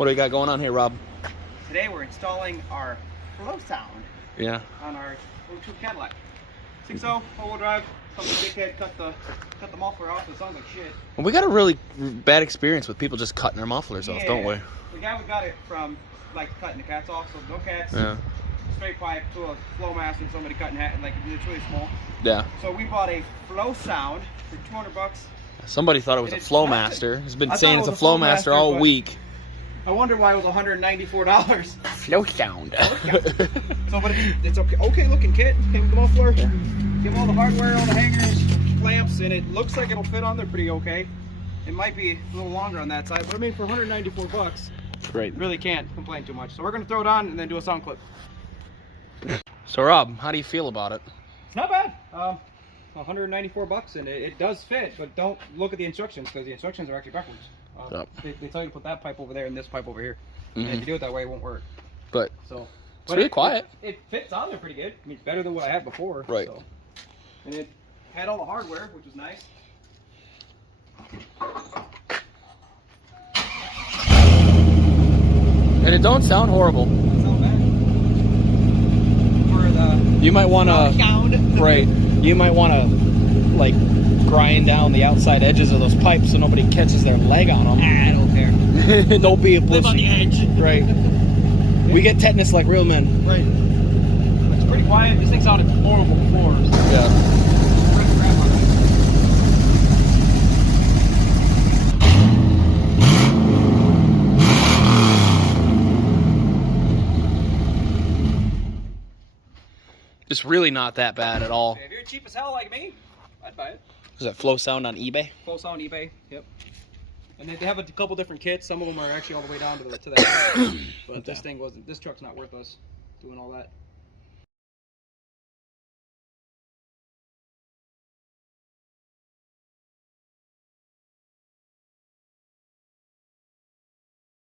What do we got going on here, Rob? Today we're installing our flowsound. Yeah. On our 02 Cadillac. 6.0 four-wheel drive. Some dickhead cut the muffler off. It sounds like shit. Well, we got a really bad experience with people just cutting their mufflers off, don't we? The guy we got it from, like cutting the cats off, so no cats. Yeah. Straight pipe to a flowmaster and somebody cutting hat, like it's really small. Yeah. So we bought a flowsound for $200. Somebody thought it was a flowmaster. He's been saying it's a flowmaster all week. I wonder why it was $194. Flowsound. So, but it's okay. Okay looking kit. Came with the muffler. Yeah. Give all the hardware, all the hangers, clamps, and it looks like it'll fit on there pretty okay. It might be a little longer on that side, but I mean for $194, great. Really can't complain too much. So we're gonna throw it on and then do a sound clip. So Rob, how do you feel about it? It's not bad. $194 and it does fit, but don't look at the instructions because the instructions are actually backwards. Yep. They tell you to put that pipe over there and this pipe over here. And if you do it that way, it won't work. But so it's really quiet. It fits on there pretty good. I mean, better than what I had before. Right. So. And it had all the hardware, which was nice. And it don't sound horrible. Doesn't sound bad. For the you might want to right. You might want to like grind down the outside edges of those pipes so nobody catches their leg on them. I don't care. Don't be a pussy. Live on the edge. Right. Yeah. We get tetanus like real men. Right. It's pretty quiet. This thing sounded horrible before. So. Yeah. It's really not that bad at all. If you're cheap as hell like me, I'd buy it. Is that flowsound on eBay? Flowsound eBay, yep. And they have a couple different kits. Some of them are actually all the way down to the head. But this thing wasn't. This truck's not worth us doing all that.